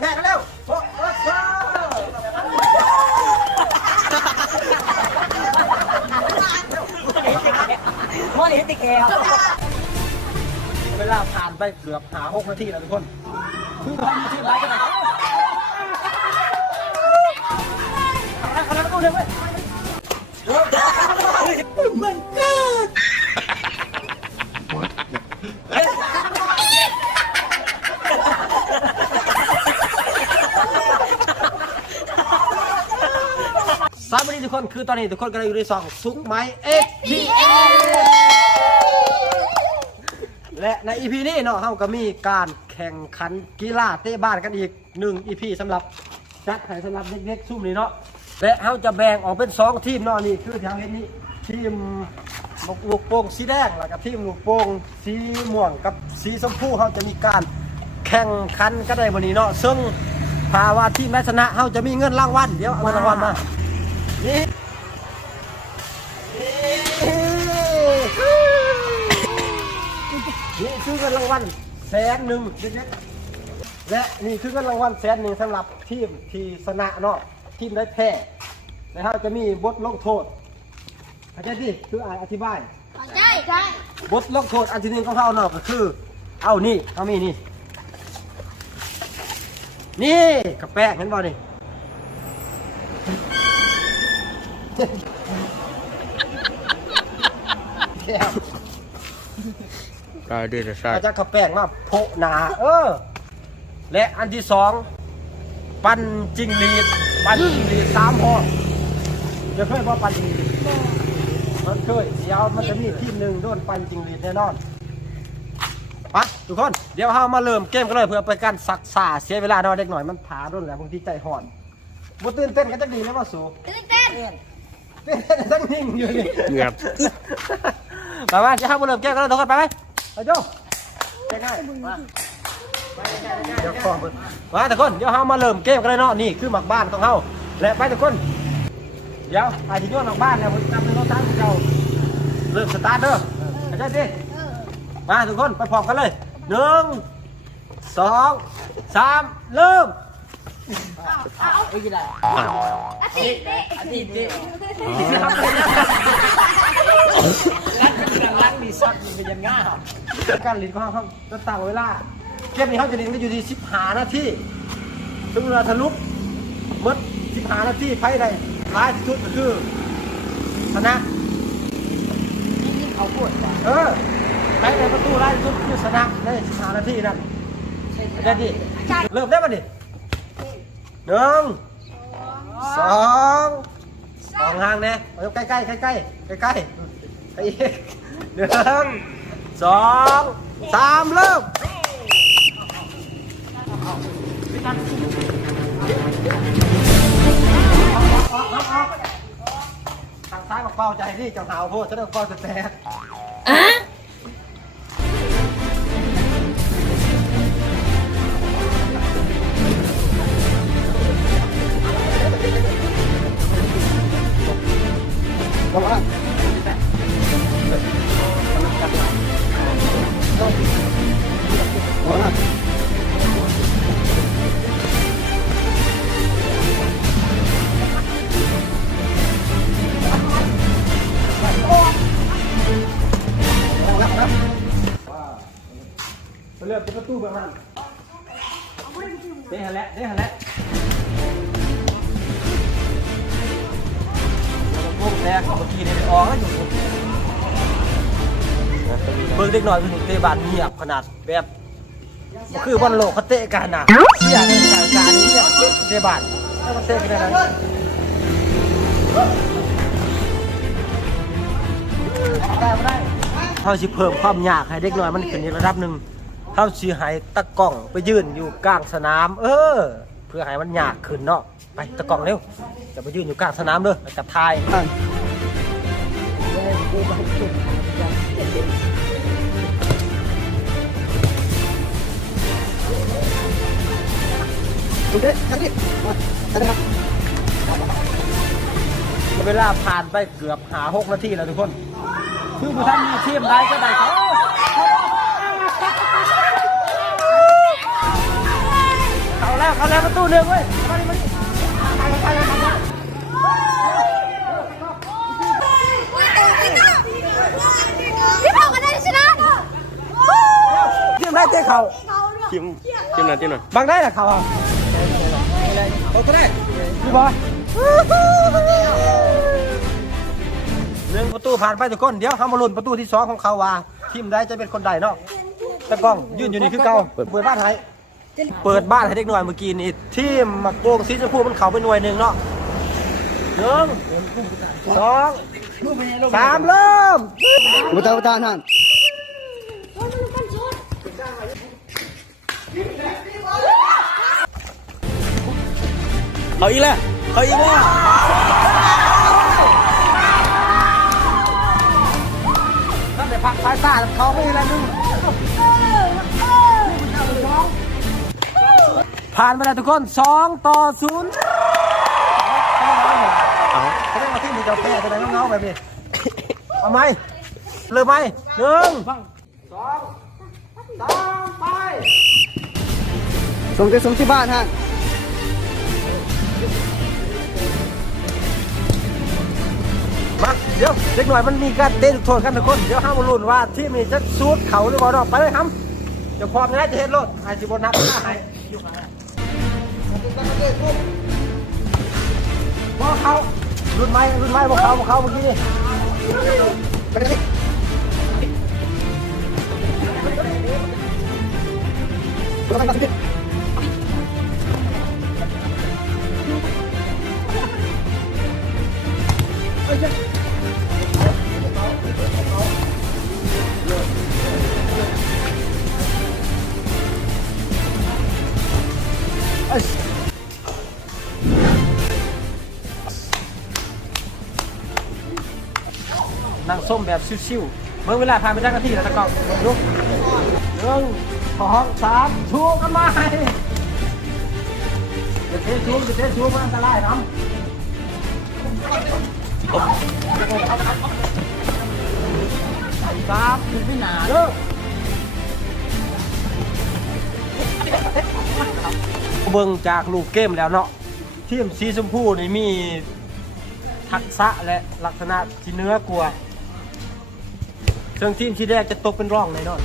แพ้กันแล้วโอ้โหโมลิติเคครับเวลาผ่านไปเกือบ6 นาทีแล้วทุกคนคือทำทีมไรกันนะขนาดตู้เดียวไหมมันเกิดสวัสดีทุกคนคือตอนนี้ทุกคนกำลังอยู่ในซองซุกไม้ XPL และใน EP นี้เนาะเราก็มีการแข่งขันกีฬาเตะบ้านกันอีก1 EP สำหรับจัดให้สำหรับเด็กๆซุ่มนี้เนาะและเราจะแบ่งออกเป็น2 ทีมเนาะนี่คือทางนี้ทีมลูกโป่งสีแดงแล้วก็ทีมลูกโป่งสีม่วงกับสีชมพูเราจะมีการแข่งขันกันในวันนี้เนาะซึ่งภาวะทีมแพ้ชนะเราจะมีเงินรางวัลเดี๋ยวเอาเงินรางวัลมานี่คือเงินรางวัล100,000เด็กๆและนี่คือเงินรางวัล100,000สำหรับทีมที่ชนะเนาะทีมได้แพ้แล้วเราจะมีบทลงโทษเข้าใจดิคืออธิบายใช่ใช่ บทลงโทษอันที่1ของเราเนาะก็คือเอานี่เอามีนี่กระแป้งเห็นบ่นี่ได้เดือดใช่อาจจะกระแป้งมาโผล่หนาและอันที่2ปั่นจิงหรีด3 ห่อจะเคยว่าปั่นจิงหรีดมันเคยเดี๋ยวมันจะมีทีมหนึ่งโดนปั่นจิงหรีดแน่นอนไปทุกคนเดี๋ยวเรามาเริ่มเกมกันเลยเพื่อไปการซักษาเสียเวลาหน่อยเด็กหน่อยมันถารุ่นแหละบางทีใจห่อนบ่ตื่นเต้นกันจักดีนะว่าสูตื่นเต้นตั้งนิ่งอยู่นี่ เกือบ มาจะให้มาเริ่มเกมกันเลยทุกคนไปไหมไปโจ้ง่ายเดี๋ยวขอมาทุกคนเดี๋ยวเรามาเริ่มเกมกันเลยเนาะนี่คือหมักบ้านของเราและไปทุกคนเดี๋ยวไอ้ที่โยนหมักบ้านเนี่ยผมจำเป็นต้องตั้งเราเริ่มสตาร์ทเด้อเข้าใจดิมาทุกคนไปพร้อมกันเลย1 2 3เริ่มไม่กินอะไรอาทิตย์ล้างดีซักมันเป็นยังง่ายการหลีกของเขาจะต่างเวลาเกมนี้เขาจะหลีกกันอยู่ที่15 นาทีถึงเวลาทะลุมด15 นาทีไพ่ใดร้ายที่สุดก็คือชนะเอาพูดว่าไพ่ในประตูร้ายที่สุดคือชนะได้15 นาทีนั่นได้ดิเริ่มได้ป่ะดิ1 2ห่างเนี่ยใกล้ไปอีก1 2 3เริ่มทางซ้ายมาเป่าใจที่จังหาวโพดจะได้เป่าแตกลงมาเลือกประตูแบบนั้นเด้หันแล้วพวกแรกเมื่อกี้เนี่ยออกแล้วอยู่เบิ่งเด็กหน่อยคือเตะบอลเงียบขนาดแบบคือบอลโลกเขาเตะกันนะเสียในการเงียบเตะบอลแล้วมันเตะกันได้เขาสิเพิ่มความยากให้เด็กหน่อยมันขึ้นในระดับหนึ่งเขาสิให้ตะกล้องไปยืนอยู่กลางสนามเพื่อให้มันยากขึ้นเนาะไปตะกล้องเร็วจะไปยืนอยู่กลางสนามเลยกับทายเวลาผ่านไปเกือบ6 นาทีแล้วทุกคนคือผู้ท่านมีทีมไรก็ได้เขา แล้วประตูหนึ่งเว้ยมาดิพี่บอกกันได้ชนะ ทีมได้เตะเข่า จิ้มหน่อย บังได้เหรอเข่าอ่ะโอเคพี่บอยหนึ่งประตูผ่านไปทุกคนเดี๋ยวห้ามมาลุ้นประตูที่2ของเขาว่าทีมใดจะเป็นคนใดเนาะตะกล้องยืนอยู่นี่คือเก่าเปิดบ้านให้เด็กหน่อยเมื่อกี้นี่ทีมมักโกงสีชมพูมันเข่าไปหน่วยหนึ่งเนาะ1 2 3เริ่ม บุตรท่าน เอาอีกแล้วเอาอีกแล้ว นั่นแต่พักสายตาเขาไม่ละนึงผ่านไปแล้วทุกคน2-0เขาเรียกว่าทีมที่เจ้าแพ้แสดงว่าเงาแบบนี้เอาไหมเริ่มไหม1 2 3ไป ส่งที่บ้านฮะ มาเดี๋ยวเด็กหน่อยมันมีการเตะลูกโทษกันทุกคนเดี๋ยวห้ามมาลุ้นว่าทีมนี้จะซูดเขาหรือเปล่าไปเลยครับเดี๋ยวพร้อมนะจะเห็นรถไอซิบนับหน้าให้พอเขารุ่นไม้พวกเขาเมื่อกี้นี่นั่งส้มแบบชิวๆเมื่อเวลาผ่านไปได้นาทีแล้วตะกอกลุก1 2 3ชูกันมาจะเทชูมันอันตรายน้ำ3ขึ้นหนาเลิกเบิ่งจากลูกเกมแล้วเนาะทีมสีชมพูนี่มีทักษะและลักษณะที่เนื้อกลัวซึ่งทีมที่แรกจะตกเป็นร่องในนอน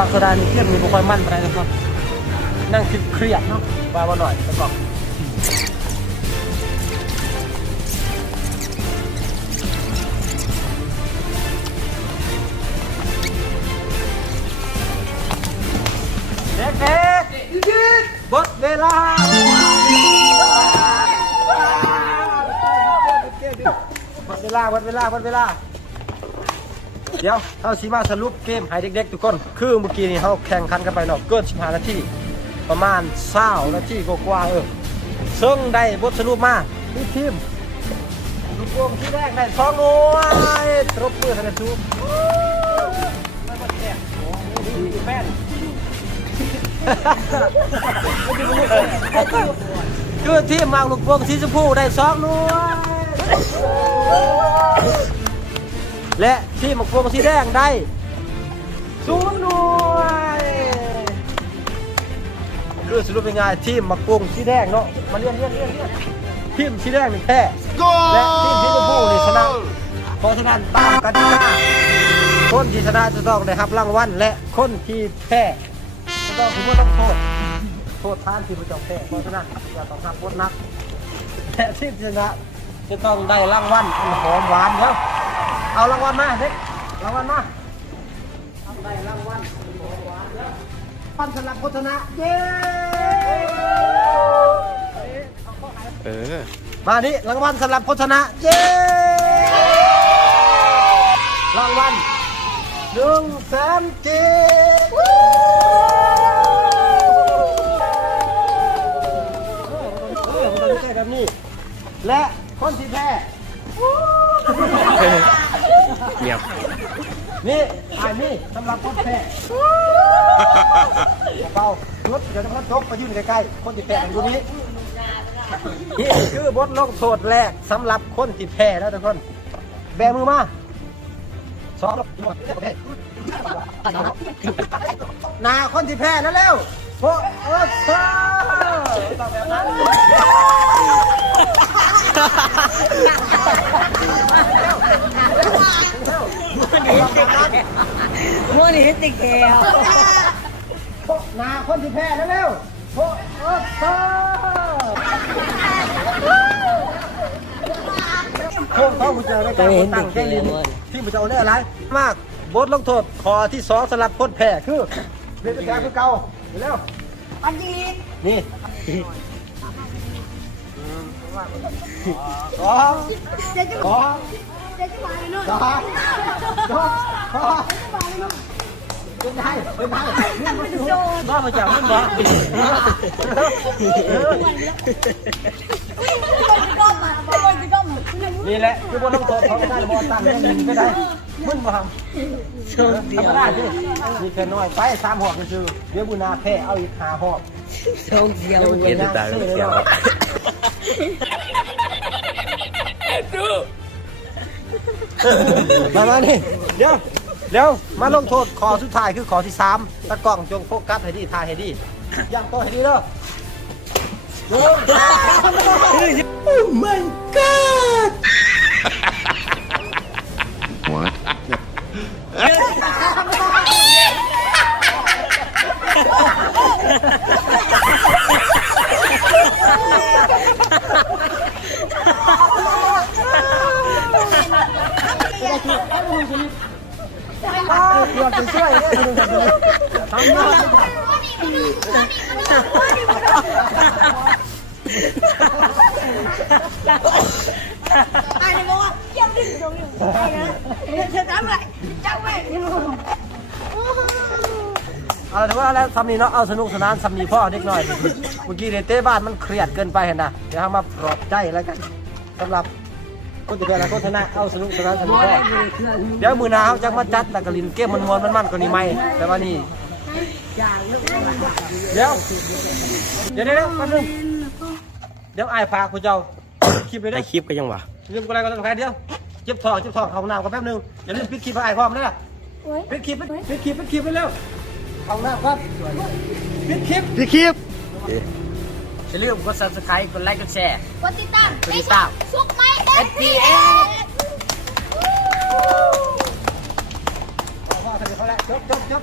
ลักษณะนี้เทียบมีบุคคลมั่นไปได้แล้วก็นั่งเครียดเนาะว่าหน่อยแล้วก็เด็กๆบดเวลาเดี๋ยวเราสิมาสรุปเกมให้เด็กๆทุกคนคือเมื่อกี้นี่เราแข่งขันกันไปเนาะเกิน15 นาทีประมาณ20 นาทีกว่าซึ่งได้บทสรุปมาที่ทีมลูกโป่งที่แรกได้2 หน่วยตบมือให้ได้สูบแม่นคือทีมมังลูกโป่งสีชมพูได้2 หน่วยและทีมมังโป่งสีแดงได้0 หน่วยคือสรุปเป็นไงทีมมังโป่งสีแดงเนาะมาเรียนทีมสีแดงนี่แพ้และทีมสีชมพูนี่ชนะเพราะฉะนั้นตามกติกาคนที่ชนะจะต้องได้รับรางวัลและคนที่แพ้จะต้องต้องโทษทานที่ผู้จองแพ้เพราะฉะนั้นอย่าต้องทำโทษนักและทีมชนะจะต้องได้รางวัลอันหอมหวานครับเอารางวัลมาเด็กรางวัลมาได้รางวัลอันหอมหวานแล้วปันสำหรับโฆษณาเย้มานี่รางวัลสำหรับโฆษณาเย้รางวัล100,000 กีบแบบนี้และคนที่แพ้เงียบ นี่อันนี้สำหรับคนแพ้เบา รถเดี๋ยวจะพัดจกไปยืนใกล้ๆคนที่แพ้อยู่นี้นี่คือบทลงโทษแรกสำหรับคนที่แพ้แล้วทุกคนแบมือมาสองนาคนที่แพ้แล้วเร็วโอ้โอ้เธอต้องแบบนั้นมือหนีติดแกว นาคนที่แพ้แล้วเร็วโอ้โอ้เธอโค้งเขาผู้เจอในการตั้งใจลิ้นที่ผู้เจอได้อะไรมากบทลงโทษข้อที่2สำหรับคนแพ้คือเรียนแพ้คือเก่าเร็ว อันดี นี่สอง เดี๋ยวจะ สอง เดี๋ยวจะมาเลยเนาะ สองพอเป็นไงเป็นไง บ้ามาจากมึงบ่ นี่แหละคือบทลงโทษของการบอลตั้งยังยิงไม่ได้มึงมาทำ โชคเดี ธร ยว รมดาที่มีแค่น้อยไป3 หอบคือเดี๋ยวบุญนาแพ้เอาอีก5 หอบ โชคเดียวเย็นตายเสียวดู มานี่เดี๋ยวมาลงโทษข้อสุดท้ายคือข้อที่3ตะกล้องจงโฟกัสให้ดีถ่ายให้ดีย่างตัวให้ดีเด้อ Oh my god เกือบจะช่วยเนี่ยทำได้อันนี้บอกว่าเยี่ยมดิ้นตรงอยู่นะเธอทำอะไรจังแม่ เอาถือว่าแล้วทำนี้เนาะเอาสนุกสนานทำนี้พ่อเด็กหน่อยเมื่อกี้เต้บ้านมันเครียดเกินไปเห็นนะเดี๋ยวมาปลอบใจแล้วกันสำหรับคนที่เป็นอะไรคนชนะเอาสนุกสนานทำนี้พ่อเดี๋ยวมือหนาวจะมาจัดแล้วก็ลินเกมมันกว่านี้ไหมแต่ว่านี่เดี๋ยวแป๊บนึงเดี๋ยวไอ้ฝากคุณเจ้าคลิปไปด้ ไอ วย คลิปก็ยังวะ ลืมอะไรก็ต้องแค่เดียวเจ็บท้องเข้าห้องน้ำก็แป๊บนึงอย่าลืมปิดคลิปให้ไอ้พร้อมนะปิดคลิปไปเร็วห้องน้ำครับปิดคลิป พี่คลิป อย่าลืมกด subscribe กดไลค์กดแชร์ กดติดตาม กดติดตาม ซุกไหม FPS พ่อเขาแล้วจบ